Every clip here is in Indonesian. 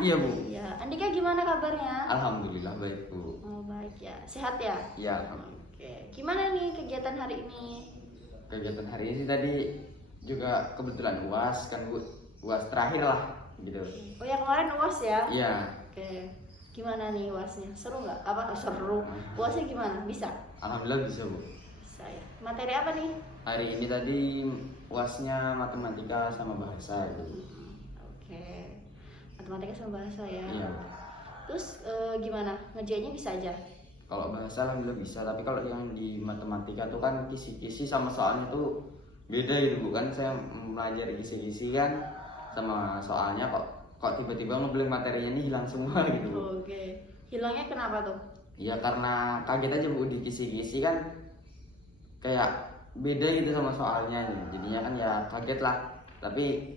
Iya Bu. Ya, Andika gimana kabarnya? Alhamdulillah baik Bu. Oh baik ya, sehat ya? Iya. Oke, gimana nih kegiatan hari ini? Kegiatan hari ini tadi juga kebetulan UAS kan Bu. UAS terakhir lah gitu. Oh ya kemarin UAS ya? Iya. Oke, gimana nih UASnya? Seru nggak? Apa seru? UASnya gimana? Bisa? Alhamdulillah bisa Bu. Bisa ya. Materi apa nih? Hari ini tadi UASnya matematika sama bahasa itu. Oke, matematika sama bahasa ya. Iya. Terus gimana? Ngerjainnya bisa aja? Kalau bahasa alhamdulillah bisa, tapi kalau yang di matematika tuh kan kisi-kisi sama soalnya tuh beda gitu Bu. Kan saya mempelajari kisi-kisi kan sama soalnya kok tiba-tiba ngeblank materinya ini hilang semua gitu Bu. Oke, hilangnya kenapa tuh? Ya karena kaget aja Bu, di kisi-kisi kan kayak beda gitu sama soalnya, jadinya kan ya kaget lah. Tapi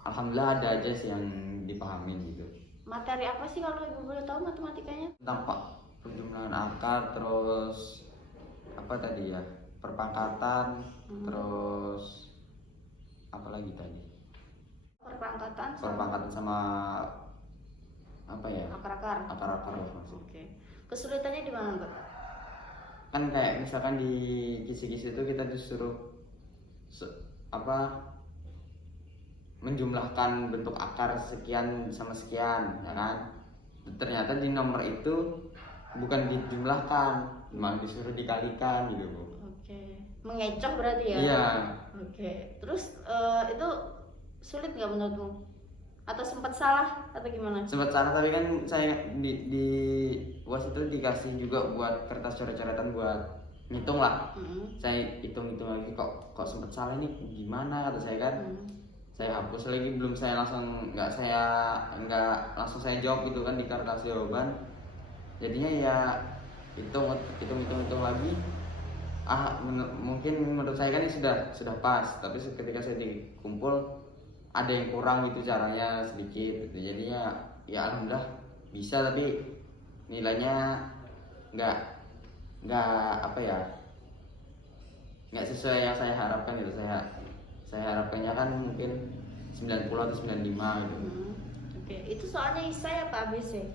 alhamdulillah ada aja sih yang dipahami gitu. Materi apa sih kalau ibu boleh tahu matematikanya? Tentang penjumlahan akar, terus apa tadi ya, perpangkatan, terus apa lagi tadi, perpangkatan sama apa ya, akar-akar. akar-akar maksud. Oke. Kesulitannya di mana tuh? Kan kayak misalkan di kisi-kisi itu kita disuruh menjumlahkan bentuk akar sekian sama sekian, ya kan? Ternyata di nomor itu bukan dijumlahkan, malah disuruh dikalikan gitu Bu. Oke, mengecoh berarti ya? Iya. Oke, terus itu sulit nggak menurutmu? Atau sempat salah atau gimana? Sempat salah, tapi kan saya di UAS itu dikasih juga buat kertas coret-coretan buat ngitung lah. Saya hitung-hitung lagi kok sempat salah ini gimana kata saya kan. Saya hapus lagi, belum saya langsung nggak langsung saya jawab gitu kan di kertas jawaban. Jadinya ya hitung lagi. Mungkin menurut saya kan ini sudah pas, tapi ketika saya dikumpul ada yang kurang gitu caranya sedikit gitu. Jadinya ya alhamdulillah bisa, tapi nilainya nggak apa ya, nggak sesuai yang saya harapkan gitu. Saya harapkannya kan mungkin 90 atau 95 gitu. Oke, itu soalnya isai apa ABC?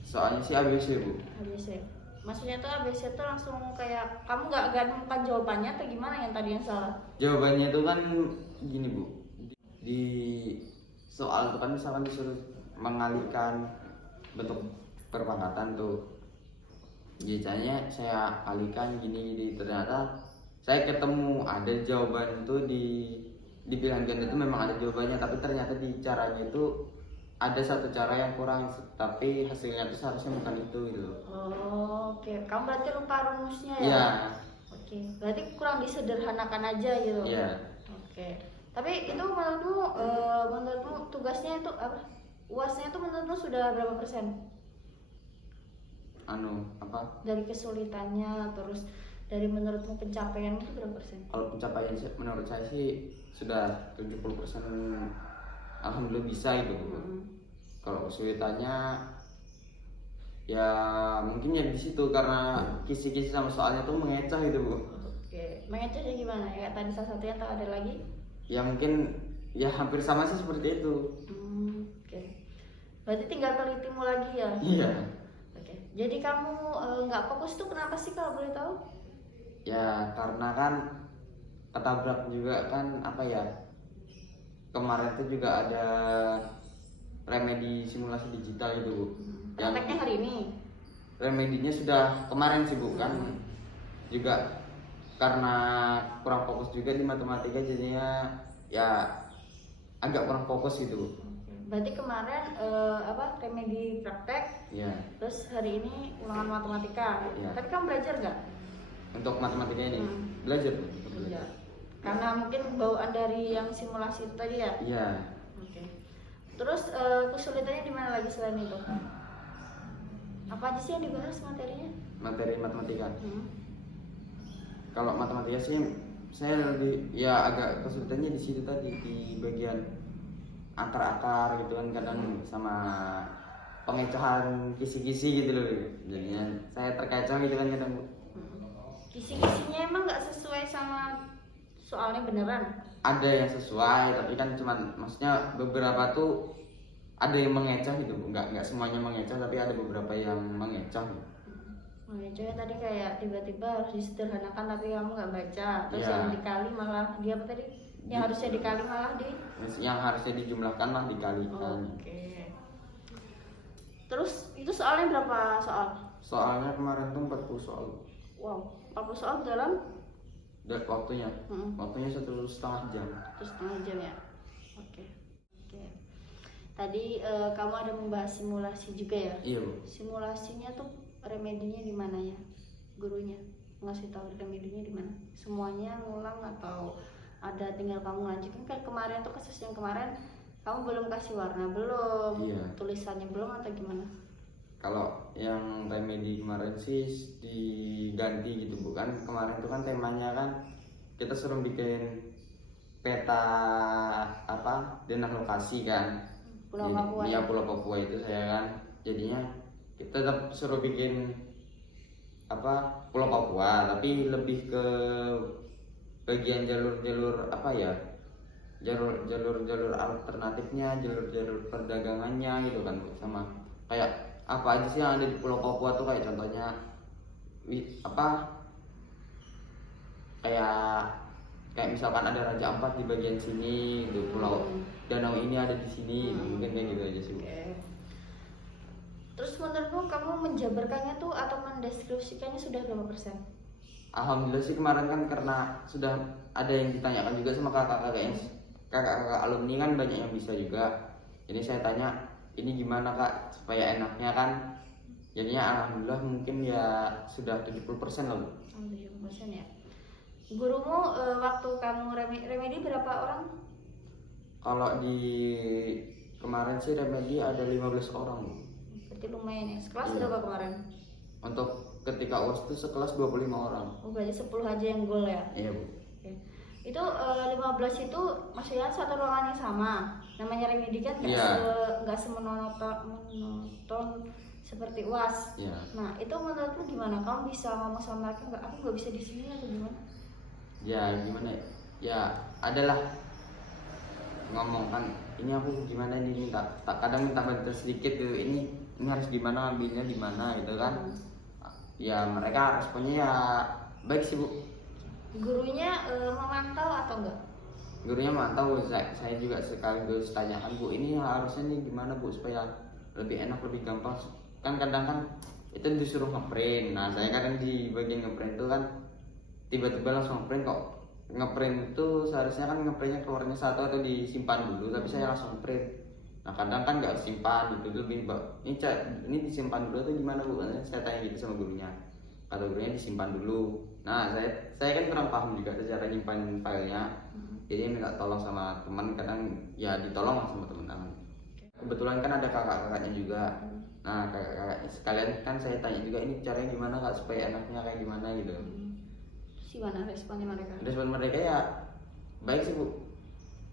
Soalnya sih ABC Bu. ABC. Maksudnya tuh ABC tuh langsung kayak kamu nggak menemukan jawabannya atau gimana yang tadi yang salah? Jawabannya itu kan gini Bu. Di soal itu kan misalkan disuruh mengalihkan bentuk perpangkatan tuh. Biasanya saya alihkan gini, ternyata saya ketemu ada jawaban itu di pilihan ganda itu memang ada jawabannya, tapi ternyata di caranya itu ada satu cara yang kurang, tapi hasilnya itu seharusnya bukan itu gitu. Oh, oke. Kamu berarti lupa rumusnya ya? Iya. Oke. Berarti kurang disederhanakan aja gitu. Iya. Oke. Tapi itu menurutmu tugasnya itu apa? UASnya itu menurutmu sudah berapa persen? Apa? Dari kesulitannya, terus dari menurutmu pencapaian itu berapa persen? Kalau pencapaian menurut saya sih sudah 70%, alhamdulillah bisa gitu. Kalau kesulitannya ya mungkin ya di situ, karena kisi-kisi sama soalnya tuh mengecoh gitu Bu. Oke, mengecohnya gimana? Ya tadi salah satunya atau ada lagi? Ya mungkin ya hampir sama sih seperti itu. Oke. Berarti tinggal telitimu lagi ya? Iya. Oke. Jadi kamu nggak fokus tuh kenapa sih kalau boleh tahu? Ya karena kan ketabrak juga kan apa ya, kemarin tuh juga ada remedi simulasi digital gitu Bu. Prakteknya hari ini? Remedinya sudah kemarin sih Bu, kan juga karena kurang fokus juga di matematika, jadinya ya agak kurang fokus gitu. Berarti kemarin remedi praktek, Iya. terus hari ini ulangan matematika. Iya. Tapi kamu belajar nggak? Untuk matematika ini belajar. Iya. Karena mungkin bawaan dari yang simulasi itu tadi ya. Iya. Oke. Terus kesulitannya di mana lagi selain itu? Apa aja sih yang dibahas materinya? Materi matematika. Kalau matematika sih saya lebih ya agak kesulitannya di situ tadi, di bagian akar-akar gitu kan, kadang sama pengecohan kisi-kisi gitu loh. Jadinya saya terkecoh gitu kan kadang Bu. Kisi-kisinya emang nggak sesuai sama soalnya beneran? Ada yang sesuai, tapi kan cuman maksudnya beberapa tuh ada yang mengecoh gitu Bu. Nggak semuanya mengecoh, tapi ada beberapa yang mengecoh gitu. Mengecohnya tadi kayak tiba-tiba harus disederhanakan tapi kamu nggak baca, terus Iya. yang dikali malah dia apa tadi? Yang harusnya dikali malah di. Yang harusnya dijumlahkan lah dikalikan. Oke. Terus itu soalnya berapa soal? Soalnya kemarin tuh 40 soal. Wow, 40 soal dalam Waktunya Mm-mm. waktunya 1,5 jam. terus setengah jam ya. Oke. Oke. Tadi kamu ada membahas simulasi juga ya? Iya Bu. Simulasinya tuh remedinya di mana ya? Gurunya ngasih tahu remedinya di mana? Semuanya ngulang atau ada tinggal kamu lanjutin? Kan kemarin tuh kasus yang kemarin kamu belum kasih warna belum, Iya. tulisannya belum atau gimana? Kalau yang remedi kemarin sih diganti gitu bukan, kemarin itu kan temanya kan kita suruh bikin peta apa denah lokasi kan. Pulau Papua Iya ya? Pulau Papua itu saya kan jadinya kita tetap suruh bikin apa Pulau Papua, tapi lebih ke bagian jalur-jalur apa ya, jalur alternatifnya, jalur perdagangannya gitu kan Bu. Sama kayak apa aja sih yang ada di Pulau Papua tuh, kayak contohnya apa kayak misalkan ada Raja Ampat di bagian sini gitu, pulau danau ini ada di sini, mungkin kayak gitu aja sih Bu. Oke. Terus menurutmu kamu menjabarkannya tuh atau mendeskripsikannya sudah berapa persen? Alhamdulillah sih kemarin kan karena sudah ada yang ditanyakan juga sama kakak-kakak alumni kan, banyak yang bisa juga. Jadi saya tanya ini gimana Kak supaya enaknya kan, jadinya alhamdulillah mungkin ya sudah 70% lah Bu. 70% ya. Gurumu waktu kamu remedi berapa orang? Kalau di kemarin sih remedi ada 15 orang Bu. Berarti lumayan ya. Sekelas Iya. berapa kemarin? Untuk ketika UAS itu sekelas 25 orang. Oh, berarti 10 aja yang gol ya. Iya Bu. Oke. Itu 15 itu maksudnya satu ruangan yang sama. Namanya remedi kan Iya. nggak semonoton seperti UAS. Iya. Nah, itu menurutmu gimana? Kamu bisa ngomong sama mereka nggak? Aku nggak bisa di sini atau gimana? Ya gimana ya? Ya adalah ngomong kan ini aku gimana nih, kadang minta bantu sedikit tuh, ini harus gimana ambilnya di mana gitu kan. Ya mereka responnya ya baik sih Bu. Gurunya memantau atau enggak? Gurunya mantau, saya juga sekaligus tanyakan Bu ini harusnya nih gimana Bu supaya lebih enak, lebih gampang. Kan kadang kan itu disuruh ngeprint, nah saya kadang di bagian ngeprint itu kan tiba-tiba langsung ngeprint, kok ngeprint itu seharusnya kan ngeprintnya keluarnya satu atau disimpan dulu, tapi saya langsung print. Nah kadang kan nggak simpan gitu, lebih ini disimpan dulu tuh gimana Bu? Saya tanya gitu sama gurunya. Kata gurunya disimpan dulu. Nah saya kan kurang paham juga cara nyimpan filenya, jadi minta tolong sama teman, kadang ya ditolong sama teman-teman. Kebetulan kan ada kakak-kakaknya juga. Nah kakak-kakaknya sekalian kan saya tanya juga ini caranya gimana Kak supaya enaknya kayak gimana gitu. Gimana responnya mereka? Respon mereka ya baik sih Bu.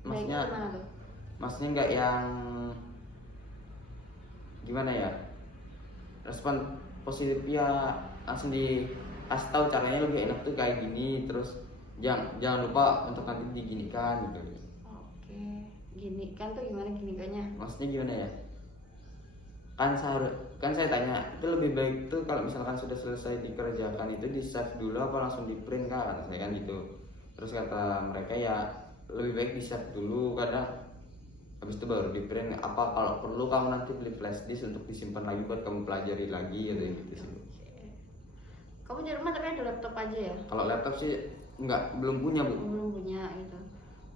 Baiknya gimana tuh? Maksudnya nggak yang gimana ya, respon positif ya, langsung dikasih tahu caranya lebih enak tuh kayak gini, terus jangan lupa untuk nanti diginikan gitu. Oke, gini kan tuh gimana ginikannya? Maksudnya gimana ya, kan saya tanya itu lebih baik tuh kalau misalkan sudah selesai dikerjakan itu di save dulu apa langsung di print kan, saya kan gitu. Terus kata mereka ya lebih baik di save dulu, kadang habis itu baru di print, apa kalau perlu kamu nanti beli flash disk untuk disimpan lagi buat kamu pelajari lagi gitu sih. Kamu di rumah tapi ada laptop aja ya? Kalau laptop sih belum punya Bu. Belum punya gitu.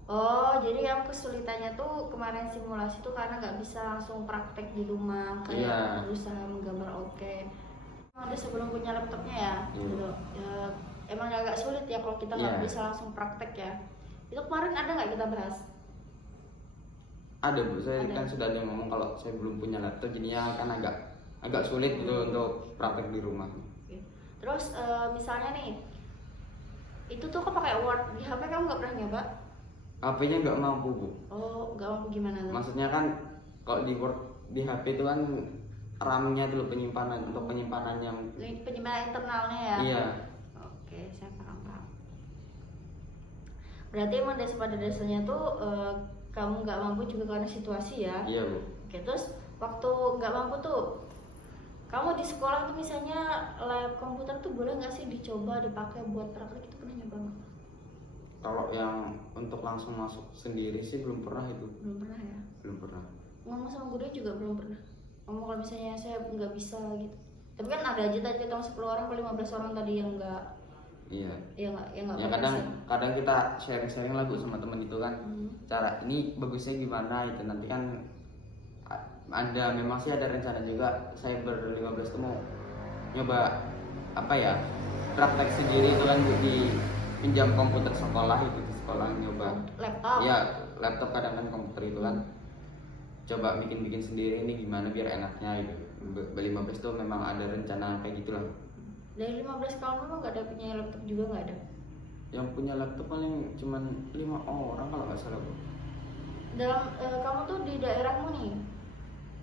Oh, jadi kamu kesulitannya tuh kemarin simulasi tuh karena nggak bisa langsung praktek di rumah, kayak Iya. berusaha menggambar oke. Ada sebelum punya laptopnya ya, gitu. Ya, emang agak sulit ya kalau kita nggak Iya. bisa langsung praktek ya. Itu kemarin ada nggak kita bahas? Ada Bu, saya Ada. kan sudah ada yang ngomong kalau saya belum punya laptop, jadinya kan agak sulit gitu untuk praktek di rumah. Oke. Terus misalnya nih, itu tuh kok pakai Word di HP kamu nggak pernah nyoba? HP-nya nggak mampu Bu. Oh, nggak mampu gimana tuh? Maksudnya kan kalau di Word di HP itu kan RAM-nya dulu untuk penyimpanannya. Ini penyimpanan internalnya ya? Iya. Oke, saya paham. Berarti emang pada dasarnya tuh kamu nggak mampu juga karena situasi ya? Iya Bu. Oke, terus waktu nggak mampu tuh, kamu di sekolah tuh misalnya lab komputer tuh boleh nggak sih dicoba dipakai buat praktek, itu pernah nyoba nggak? Kalau yang untuk langsung masuk sendiri sih belum pernah itu. Belum pernah ya. Belum pernah. Ngomong sama gurunya juga belum pernah. Ngomong kalau misalnya saya nggak bisa gitu. Tapi kan ada aja tadi kita 10 orang atau 15 orang tadi yang nggak, Iya. yang nggak Ya kadang kita sharing-sharing lah Bu sama temen itu kan. Cara ini bagusnya gimana itu nanti kan ada memang sih ada rencana juga saya ber-15 tuh mau nyoba apa ya praktek sendiri itu kan di pinjam komputer sekolah itu di sekolah nyoba laptop. ya laptop kadang kan komputer itu kan coba bikin sendiri ini gimana biar enaknya gitu. Ber-15 tuh memang ada rencana kayak gitulah. Dari 15 kalau memang nggak ada punya laptop juga nggak ada. Yang punya laptop paling cuman 5 orang kalau nggak salah Bu. Dalam kamu tuh di daerahmu nih,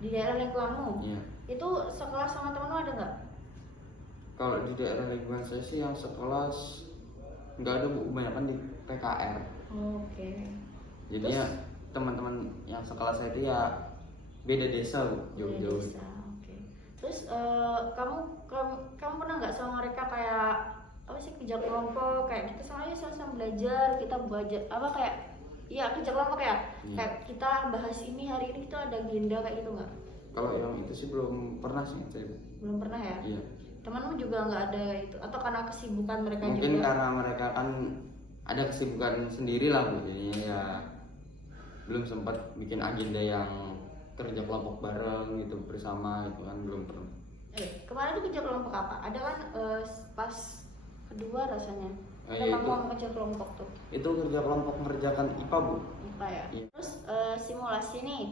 di daerah lingkunganmu, Iya. itu sekelas sama temenmu ada nggak? Kalau di daerah lingkungan saya sih yang sekelas nggak ada Bu, kebanyakan di PKR. Oke. Jadinya teman-teman yang sekelas saya itu ya beda desa Bu, jauh-jauh. Bisa, oke. Terus kamu pernah nggak sama mereka kayak apa sih kerja kelompok kayak kita sama belajar, kita belajar apa kayak iya kerja kelompok ya, kayak kita bahas ini hari ini kita ada agenda kayak gitu nggak? Kalau yang itu sih belum pernah sih saya. Belum pernah ya? Iya. Temanmu juga nggak ada itu atau karena kesibukan mereka Mungkin juga? karena mereka kan ada kesibukan sendiri lah Bu, jadinya ya belum sempat bikin agenda yang kerja kelompok bareng gitu bersama itu kan belum pernah. Kemarin tuh kerja kelompok apa? Ada kan pas kedua rasanya. Ya, Kamu kerja kelompok tuh. Itu kerja kelompok mengerjakan IPA Bu. IPA ya. Iya. Terus simulasi nih.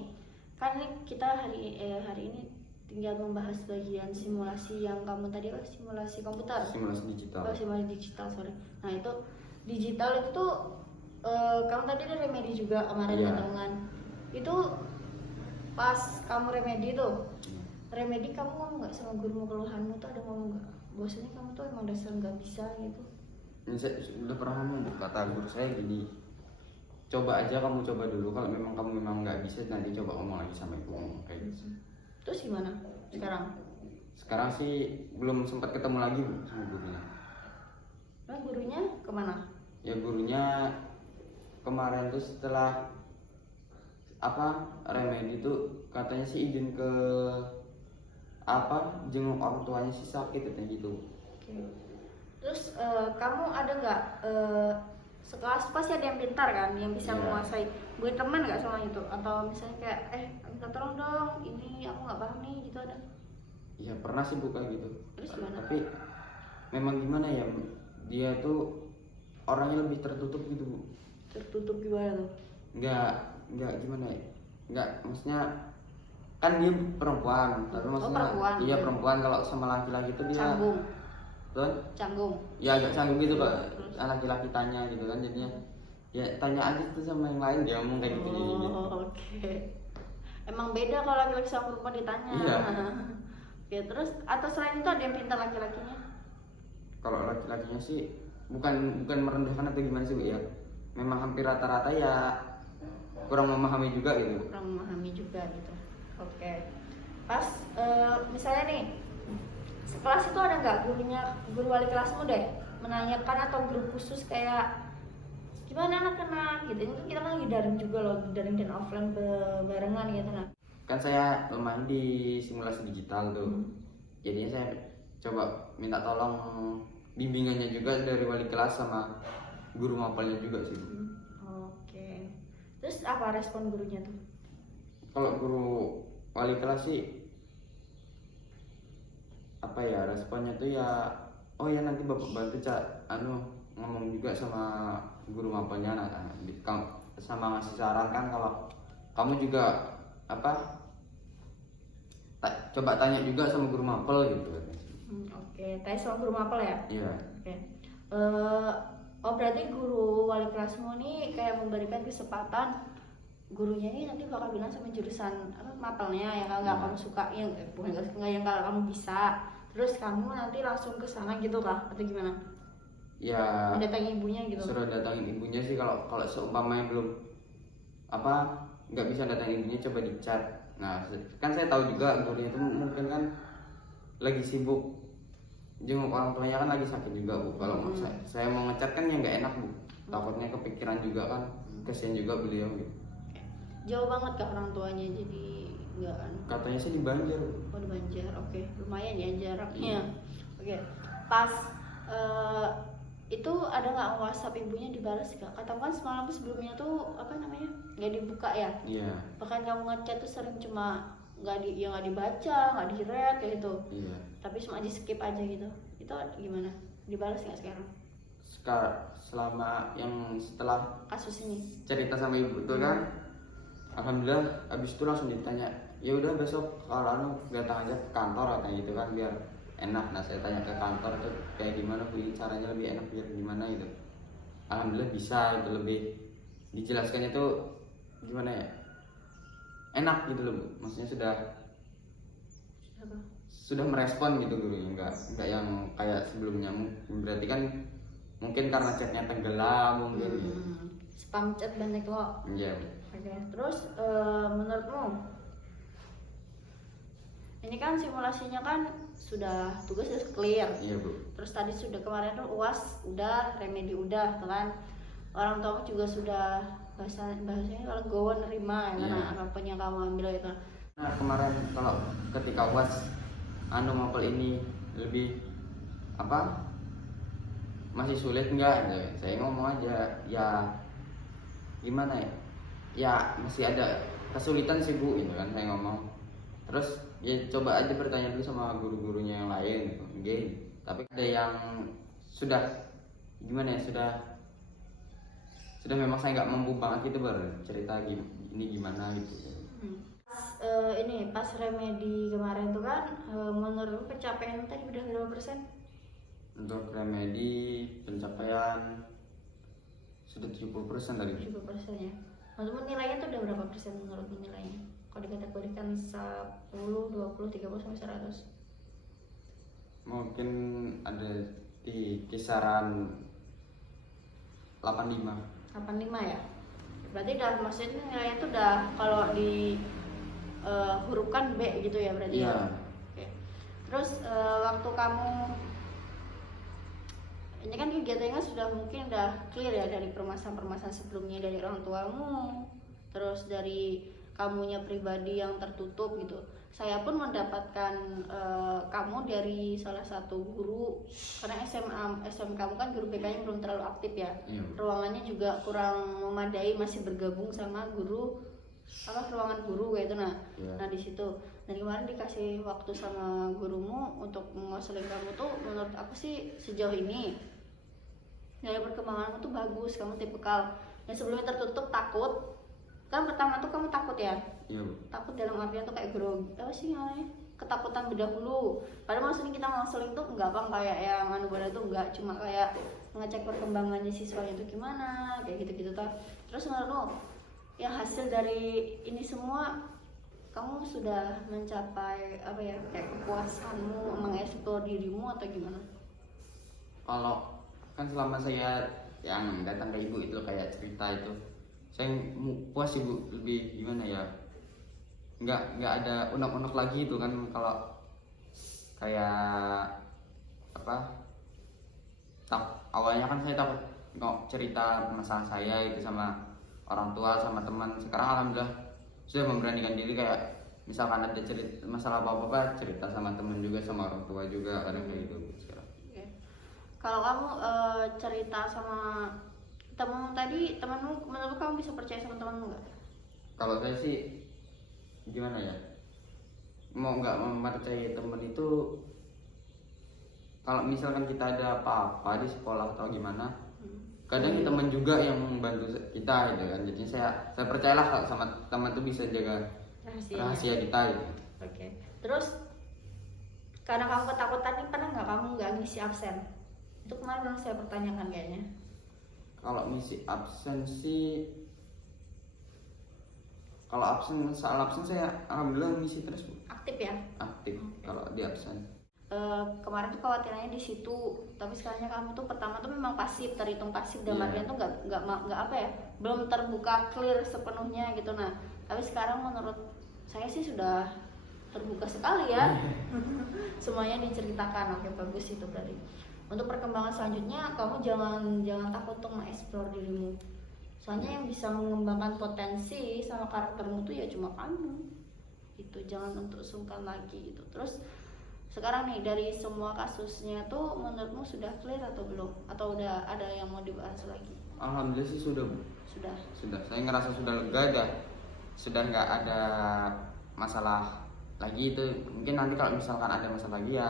Kan nih kita hari ini tinggal membahas bagian simulasi yang kamu tadi apa? Simulasi komputer. Simulasi digital. Oh, simulasi digital, sorry. Nah, itu digital itu tuh kamu tadi ada remedi juga kemarin Iya. dengan itu pas kamu remedi tuh. Remedi kamu ngomong nggak sama gurumu keluhanmu tuh ada ngomong nggak? Bosannya kamu tuh emang dasar nggak bisa gitu. Ini saya udah pernah ngomong Bu, kata guru saya gini, coba aja kamu coba dulu, kalau memang kamu memang nggak bisa nanti coba ngomong lagi sama ibu ngomong kayak gitu. Terus gimana sekarang? Sekarang sih belum sempat ketemu lagi Bu sama gurunya. Nah, gurunya kemana? Ya gurunya kemarin tuh setelah apa remedi tuh katanya sih izin ke apa jenguk orang tuanya sih sakit katanya gitu. Oke. Terus kamu ada nggak sekelas pasti ada yang pintar kan, yang bisa Iya. menguasai. Buat teman nggak sama itu? Atau misalnya kayak minta tolong dong, ini aku nggak paham nih gitu ada? Ya pernah sih buka gitu. Terus gimana? Tapi memang gimana ya dia tuh orangnya lebih tertutup gitu Bu. Tertutup gimana tuh? Nggak gimana ya? Nggak maksudnya kan dia perempuan, tapi maksudnya perempuan. iya perempuan kalau sama laki-laki tuh dia Canggung. tuh Canggung. ya agak canggung gitu Pak. Laki-laki tanya gitu kan jadinya ya tanya aja tuh sama yang lain dia ngomong kayak gitu. Oke. Emang beda kalau laki-laki sama perempuan ditanya. Iya. Oke, terus atau selain itu ada yang pintar laki-lakinya? Kalau laki-lakinya sih bukan merendahkan atau gimana sih Bu ya. Memang hampir rata-rata ya kurang memahami juga gitu. Kurang memahami juga gitu. Oke. Pas misalnya nih sekelas itu ada nggak guru wali kelasmu deh menanyakan atau guru khusus kayak gimana anak-anak gitu? Ini kan kita kan lagi daring juga loh, daring dan offline barengan gitu nah. Kan saya lumayan di simulasi digital tuh. Jadinya saya coba minta tolong bimbingannya juga dari wali kelas sama guru mapelnya juga sih. Oke. Terus apa respon gurunya tuh? Kalau guru wali kelas sih apa ya responnya tuh ya oh ya nanti bapak bantu ngomong juga sama guru mapelnya sama ngasih saran kan kalau kamu juga apa coba tanya juga sama guru mapel gitu. Oke, tanya sama guru mapel ya? Iya. Oke. Oh berarti guru wali kelasmu nih kayak memberikan kesempatan gurunya ini nanti bakal bilang sama jurusan apa mapelnya yang nggak kamu suka yang bukan nggak yang kalau kamu bisa terus kamu nanti langsung ke sana gitu kah atau gimana? Ya Datangin ibunya gitu. suruh datangin ibunya sih kalau seumpamanya belum apa nggak bisa datangin ibunya coba di chat Nah, kan saya tahu juga gurunya itu mungkin kan lagi sibuk jenguk orang tuanya, kan lagi sakit juga Bu. Kalau saya mau ngechat kan ya nggak enak Bu, takutnya kepikiran juga kan, kasihan juga beliau gitu. Jauh banget ke orang tuanya, jadi nggak Katanya sih di Banjar Bu. Oh, di Banjar, oke. Lumayan ya jaraknya. Oke. Pas itu ada nggak WhatsApp ibunya dibalas gak? Katamu kan semalam tuh sebelumnya tuh apa namanya nggak dibuka ya? Iya. Bahkan kamu ngechat tuh sering cuma nggak dibaca, nggak di read kayak gitu. Iya. Tapi cuma di skip aja gitu. Itu gimana? Dibalas nggak sekarang? Selama yang setelah Kasus ini? cerita sama ibu itu kan, alhamdulillah abis itu langsung ditanya, ya udah besok kalau datang aja ke kantor katanya gitu kan biar enak. Nah saya tanya ke kantor itu kayak gimana Bu, caranya lebih enak biar gimana gitu. Alhamdulillah bisa, itu lebih dijelaskannya itu gimana ya, enak gitu loh Bu, maksudnya sudah merespon gitu gurunya, nggak yang kayak sebelumnya. Berarti kan mungkin karena chatnya tenggelam mungkin gitu. Spam chat banyak lo. Iya. Oke. Terus menurutmu ini kan simulasinya kan tugas sudah clear. Iya Bu. Terus tadi sudah kemarin tuh UAS udah, remedi udah, tuh kan. Orang tua juga sudah bahasanya kalau gowo nerima ya kan, apapun yang kamu ambil itu. Nah kemarin kalau ketika UAS maupun ini lebih apa, masih sulit enggak? Saya ngomong aja ya gimana ya, ya masih ada kesulitan sih Bu gitu kan saya ngomong. Terus ya coba aja bertanya dulu sama guru-gurunya yang lain gitu. Tapi ada yang sudah gimana ya, sudah memang saya nggak mampu banget gitu bercerita ini gimana gitu. Pas remedi kemarin tuh kan menurut pencapaian tadi udah berapa persen? Untuk remedi pencapaian sudah 70% tadi. 70% ya. Maksudnya nilainya tuh udah berapa persen menurut nilainya? Kalau dikategorikan 10, 20, 30 sampai 100. Mungkin ada di kisaran 85. 85 ya. Berarti dalam maksudnya nilainya tuh udah kalau di hurufkan B gitu ya berarti ya. Oke. Terus waktu kamu ini kan kegiatannya sudah mungkin udah clear ya dari permasalahan-permasalahan sebelumnya dari orang tuamu, terus dari kamunya pribadi yang tertutup gitu. Saya pun mendapatkan kamu dari salah satu guru, karena SM kamu kan guru BK-nya belum terlalu aktif ya. Ruangannya juga kurang memadai, masih bergabung sama guru ruangan guru kayak itu. Nah di situ. Dan kemarin dikasih waktu sama gurumu untuk mengonseling kamu tuh, menurut aku sih sejauh ini nilai perkembanganmu tuh bagus. Kamu tipikal yang sebelumnya tertutup, takut kan. Pertama tuh kamu takut ya. Iya. Takut dalam artian tuh kayak grogi, apa sih namanya, ketakutan berdahulu. Padahal maksudnya kita konseling tuh enggak kayak yang tuh enggak, cuma kayak ngecek perkembangannya siswanya tuh gimana kayak gitu-gitu tuh. Terus menurutmu yang hasil dari ini semua, kamu sudah mencapai apa ya, kayak kepuasanmu mengeksplor dirimu atau gimana? Kalau kan selama saya yang datang ke ibu itu kayak cerita itu, saya puas ibu, lebih gimana ya, nggak ada unek-unek lagi itu kan. Kalau kayak apa, awalnya kan saya takut cerita masalah saya itu sama orang tua sama teman. Sekarang alhamdulillah sudah memberanikan diri, kayak misalkan ada cerita masalah apa cerita sama teman juga, sama orang tua juga, kadang kayak gitu sekarang. Kalau kamu cerita sama temenmu tadi, temenmu menurut kamu bisa percaya sama temenmu nggak? Kalau saya sih gimana ya, mau nggak mempercayai temen itu, kalau misalkan kita ada apa-apa di sekolah atau gimana, kadang teman juga yang membantu kita gitu kan. Jadi saya percayalah kalau sama teman tuh bisa jaga rahasia kita gitu. Oke. Terus karena kamu ketakutan nih, pernah nggak kamu nggak ngisi absen? Itu kemarin yang saya pertanyakan kayaknya. Kalau ngisi absen sih, kalau soal absen saya alhamdulillah ngisi terus. Aktif ya? Aktif. Kalau di absen. Kemarin tuh khawatirannya di situ, tapi sekarangnya kamu tuh pertama tuh memang pasif, terhitung pasif, dan artian tuh nggak apa ya, belum terbuka clear sepenuhnya gitu. Nah tapi sekarang menurut saya sih sudah terbuka sekali ya. Semuanya diceritakan. Oke, bagus itu berarti. Untuk perkembangan selanjutnya kamu jangan takut untuk mengeksplor dirimu. Soalnya yang bisa mengembangkan potensi sama karaktermu tuh ya cuma kamu. Itu jangan untuk sungkan lagi gitu. Terus sekarang nih dari semua kasusnya tuh menurutmu sudah clear atau belum? Atau udah ada yang mau dibahas lagi? Alhamdulillah sih sudah Bu. Sudah. Saya ngerasa sudah lega dah. Sudah nggak ada masalah lagi itu. Mungkin nanti kalau misalkan ada masalah lagi ya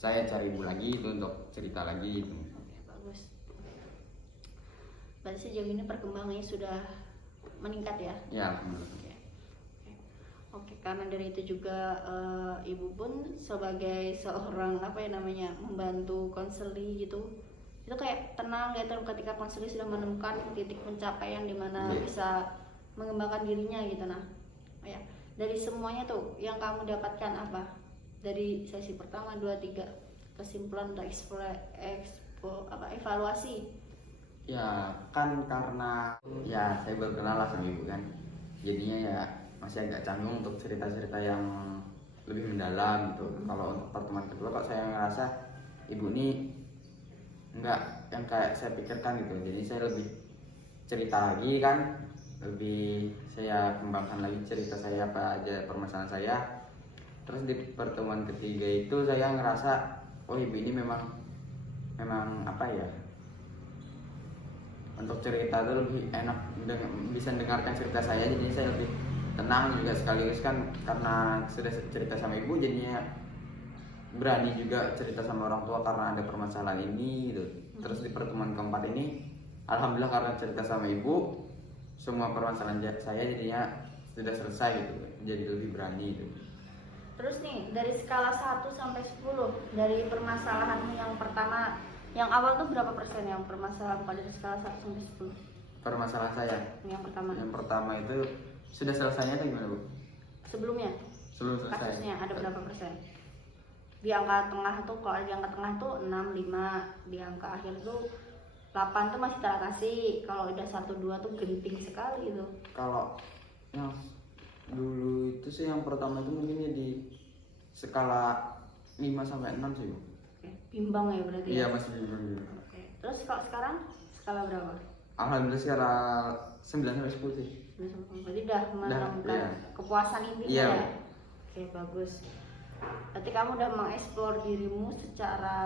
saya cari ibu lagi itu untuk cerita lagi itu. Oke, bagus. Berarti sejauh ini perkembangannya sudah meningkat ya? Ya, alhamdulillah. Oke, karena dari itu juga ibu pun sebagai seorang membantu konseli gitu, itu kayak tenang gitu ketika konseli sudah menemukan titik pencapaian di mana bisa mengembangkan dirinya gitu. Nah, ya dari semuanya tuh yang kamu dapatkan apa? Dari sesi pertama, 2, 3, kesimpulan untuk evaluasi. Ya kan karena ya saya baru kenal lah sama ibu kan, jadinya ya masih agak canggung untuk cerita-cerita yang lebih mendalam gitu. Kalau untuk pertemuan kedua kok saya ngerasa ibu ini enggak yang kayak saya pikirkan gitu, jadi saya lebih cerita lagi kan, lebih saya kembangkan lagi cerita saya apa aja permasalahan saya. Terus di pertemuan ketiga itu saya ngerasa oh ibu ini memang apa ya, untuk cerita itu lebih enak bisa mendengarkan cerita saya, jadi saya lebih tenang juga sekaligus kan karena sudah cerita sama ibu jadinya berani juga cerita sama orang tua karena ada permasalahan ini gitu. Terus di pertemuan keempat ini alhamdulillah karena cerita sama ibu semua permasalahan saya jadinya sudah selesai gitu, jadi lebih berani gitu. Terus nih dari skala 1 sampai 10 dari permasalahan yang pertama, yang awal tuh berapa persen yang permasalahan pada skala 1 sampai 10? Permasalahan saya Yang pertama. Yang pertama itu sudah selesainya atau gimana Bu? Sebelumnya Sebelum selesai. kasusnya ada berapa persen? Di angka tengah tuh, kalau di angka tengah tuh 6, 5, di angka akhir tuh 8 tuh masih teratasi. Kalau udah 1, 2 tuh genting sekali itu. Kalau yang dulu itu sih yang pertama itu mungkin ya di skala 5 sampai 6 sih Bu. Oke, bimbang ya berarti. Iya Ya? masih bimbang gitu. Oke. Terus kalau sekarang skala berapa? Alhamdulillah skala 9 sampai 10 sih. Berarti udah menemukan iya. kepuasan intinya Iya. ya? Oke, bagus. Berarti kamu udah mengeksplor dirimu secara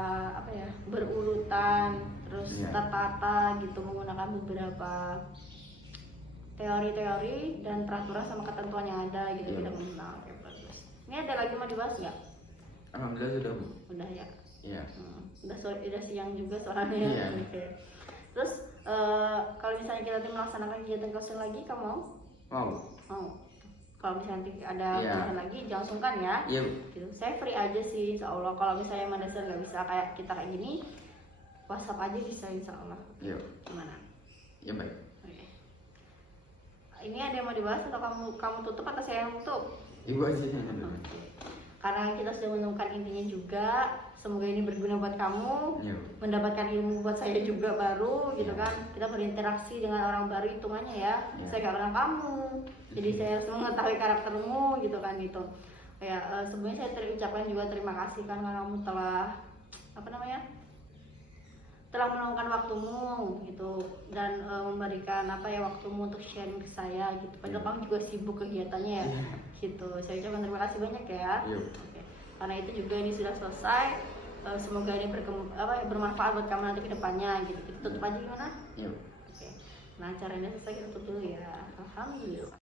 berurutan, terus Iya. tertata gitu, menggunakan beberapa teori-teori dan peraturan sama ketentuan yang ada gitu. Iya. Kita mengenal. Oke, bagus. Ini ada lagi mau dibahas nggak? Alhamdulillah sudah Bu. Udah ya. Iya. Udah siang juga soalnya. Iya. Oke. Terus kalau misalnya kita nanti melaksanakan kegiatan coaching lagi, kamu mau? Mau. Mau. Kalau misalnya nanti ada Iya. kegiatan lagi, jangan sungkan ya. Iya Bu. Gitu. Saya free aja sih, insya Allah. Kalau misalnya Mandasar nggak bisa kayak kita kayak gini, WhatsApp aja bisa, insya Allah. Iya. Gimana? Ya baik. Oke. Ini ada yang mau dibahas atau kamu tutup atau saya yang tutup? Ibu aja. Oke. Karena kita sudah menemukan intinya juga, semoga ini berguna buat kamu, Iya. mendapatkan ilmu buat saya juga baru gitu Iya. kan. Kita berinteraksi dengan orang baru hitungannya ya. Iya. Saya gak kenal kamu, jadi saya harus mengetahui karaktermu gitu kan gitu. Kayak sebelumnya saya terucapkan juga terima kasih kan karena kamu telah telah meluangkan waktumu gitu dan memberikan waktumu untuk sharing ke saya gitu. Padahal Iya. kamu juga sibuk kegiatannya ya. Iya. Gitu. Saya ucapkan terima kasih banyak ya. Iya. Oke. Karena itu juga ini sudah selesai. Semoga ini bermanfaat buat kamu nanti ke depannya gitu. Kita tutup aja gimana? Iya. Oke. Nah, acaranya selesai, kita tutup dulu ya. Alhamdulillah.